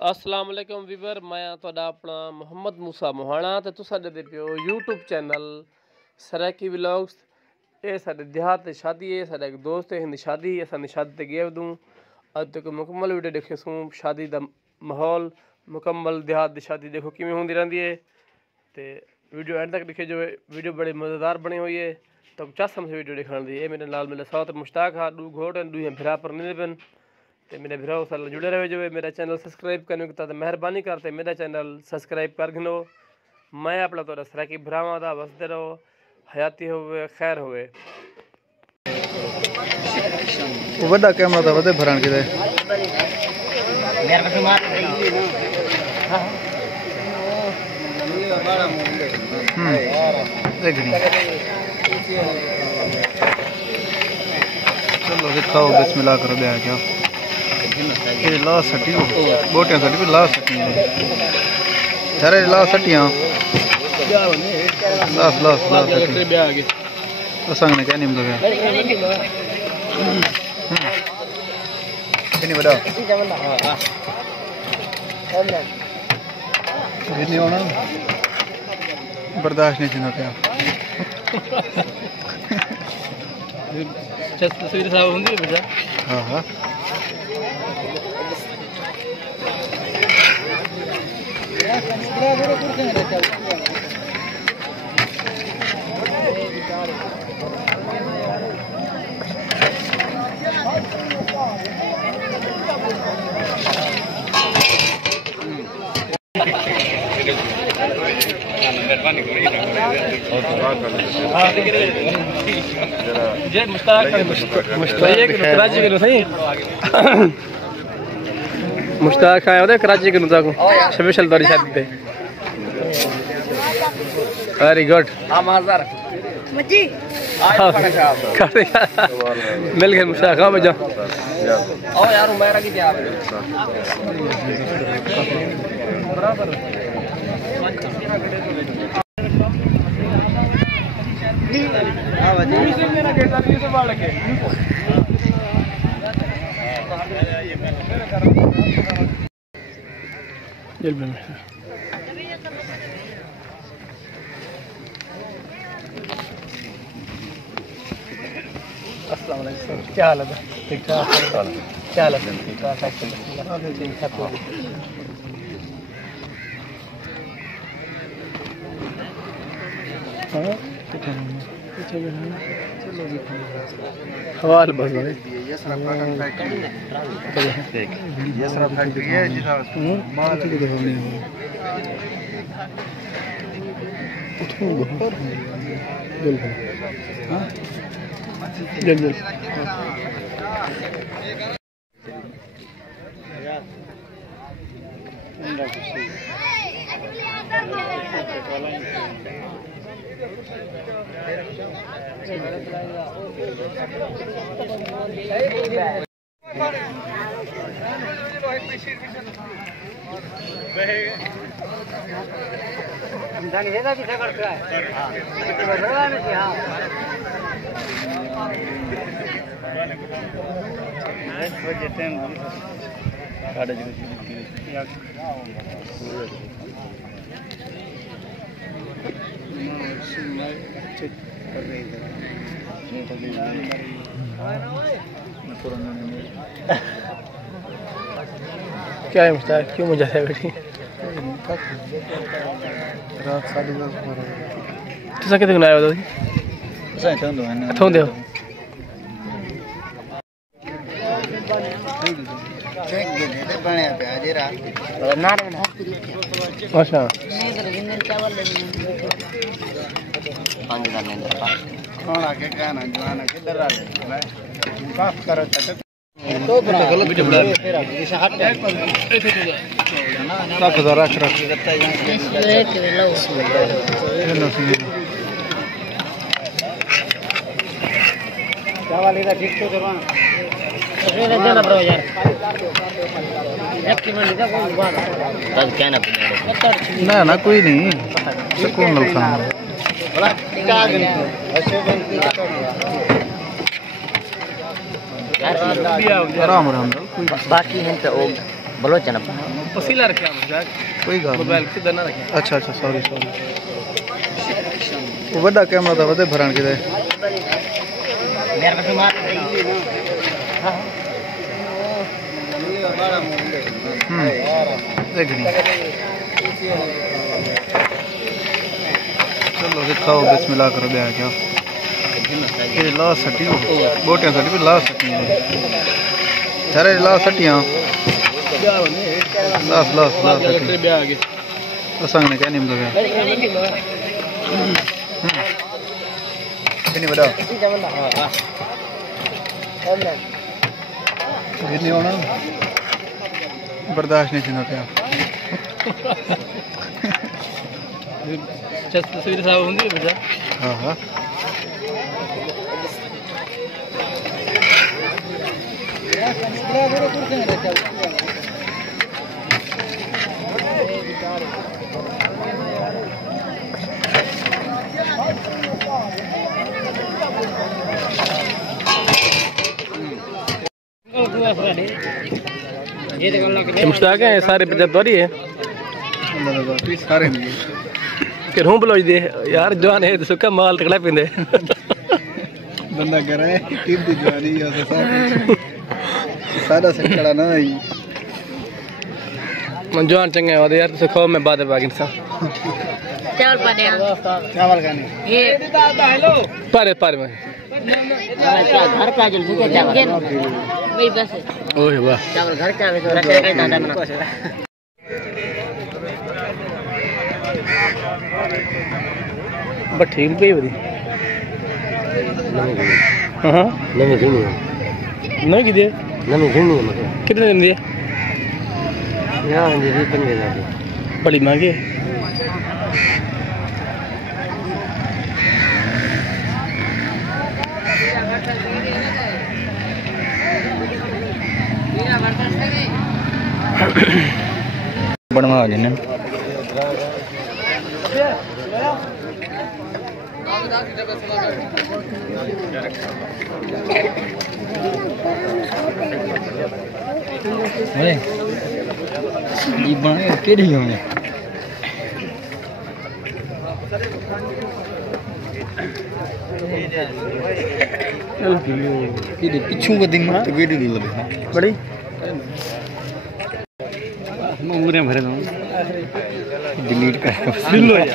अस्सलाम वालेकुम वीवर, मैं तुहाडा अपना मुहम्मद मूसा मोहाना ते तुसां दे पियो यूट्यूब चैनल सरैकी व्लॉग्स। ये साडे देहात ते शादी है, साडा एक दोस्त है हिंदी शादी, असां शादी ते गए दूँ। अज तक मुकम्मल वीडियो देखे सूँ शादी दा माहौल मुकम्मल देहात दी शादी देखो किवें होंदी रहिंदी है। ते वीडियो एंड तक दिखे जो वीडियो बड़ी मज़ेदार बनी हुई है। तो चासम से वीडियो दिखाने दी। मेरे नाल मेरे साथ मुश्ताक हा, दू घोट हैं, दू भरा पर नहीं बन। तो मेरे भराओ साल जुड़े रहे जो मेरा चैनल सब्सक्राइब करने की तो मेहरबानी करते मेरा चैनल सब्सक्राइब कर गिनो। मैं अपना तो सरैकी भरावां दा वसदे रहो, हयाती होवे खैर होवे। वड्डा कैमरा था वदे भरण किते चलो दिखाओ बिस्मिल्लाह करो दे क्या ये ला सटी बोटियां सटी भी ला सटी सारे ला सटियां लास लास लास संग ने क्या निम तो ini beda ini orang बर्दाश्त नहीं सुना क्या तस्वीर साहब होंगी बेटा। हाँ हाँ मुश्ताक आया होता कराची के नुता को स्पेशल दौरी शादी पे। वेरी गुड मिल गए मुश्ताक। हाँ बजा यार मेरा की क्या बराबर अस्सलाम वालेकुम, क्या हाल है? ठीक ठाक, क्या हाल है? ठीक ठाक। हवाल बस भाई ये सारा फैक्ट्री है जिधर माल जल जल क्या है मुश्ताक, क्यों मजा है बेटी? रात 10:30 तुसा कितने बनाया हो? दो अच्छा ना ना कोई नहीं सुकून आराम आराम बाकी है तो बलोच ना पसीला रखे मजाक कोई गल मोबाइल सीधा ना रखे अच्छा अच्छा सॉरी सॉरी वो बड़ा कैमरा था वदे भरण के मेरे को मार देख नहीं चलो दिखाओ बिस्मिल्लाह कर दे क्या ये ला सटी बोटियां सटी ला सटी सारे ला सटियां लास लास लास असंग ने क्या निम दो ini beda ini orang बर्दाश्त नहीं थी क्या तस्वीर साहब होंगी बेटा हाँ हाँ मुश्ताक है सारे पंजाबी है सारे कि हूं बलोच दे यार जवान है सुक्का माल तकड़ा पिंदे बंदा कह रहा है टीम की जवानी या सादा से खड़ा ना ही मन जवान चंगे हो यार तो खाओ मैं बाद में इंसान चावल पाने चावल खाने ये पारे पारे में घर पे जल के चावल वही बस ओए वाह चावल घर के आवे तो रखे के दादा बना बट ठीक पे बड़ी हां नहीं घिनी नहीं की दे नहीं घिनी मगर कितने दिन दिए यार ये 15,000 बड़ी महंगी है बनवा देने ये बने केड़ी होने ये पिछू का दिन मत वीडियो नहीं लगे बड़ी उम्रें भरे दो डिलीट कर दिल हो जा